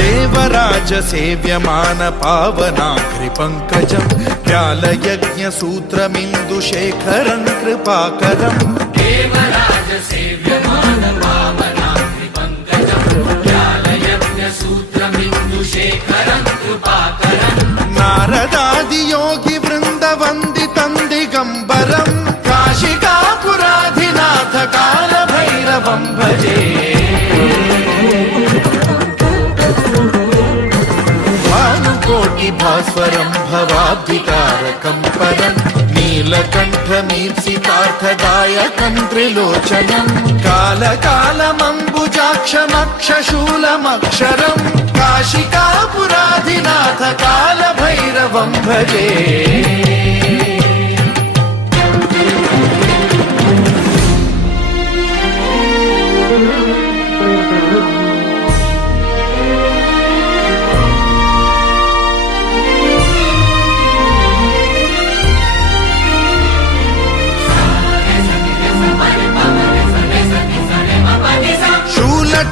देवराज सेव्यमान पावनाग्रिपङ्कजं व्यालयज्ञसूत्रमिन्दुशेखरं कृपाकरं देवराज सेव्यमान पावनाग्रिपङ्कजं व्यालयज्ञसूत्रमिन्दुशेखरं कृपाकरं नारदादियोगि वृन्दवन्दितं दिगम्बरं काशिकापुराधिनाथ कालभैरवं भजे भास्वरं भवाब्धितारकं परं नीलकण्ठमीप्सितार्थदायकं त्रिलोचनं कालकालमम्बुजाक्षमक्षशूलमक्षरं काशिकापुराधिनाथ कालभैरवं भजे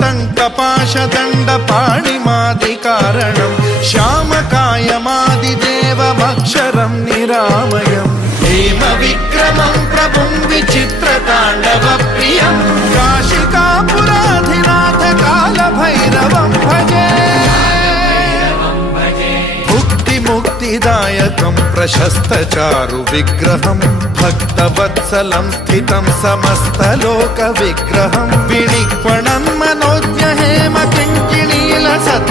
टङ्कपाशदण्डपाणिमादिकारणं श्यामकायमादिदेवमक्षरं निरामयं हेमविक्रमं प्रभुं विचित्रताण्डवप्रियं काशिकापुराधिनाथ कालभैरवं भजे मुक्तिदायकं प्रशस्तचारु विग्रहं भक्तवत्सलं स्थितं समस्तलोकविग्रहं विनिक्वणं मनोज्ञ हेम किङ्किणीलसत्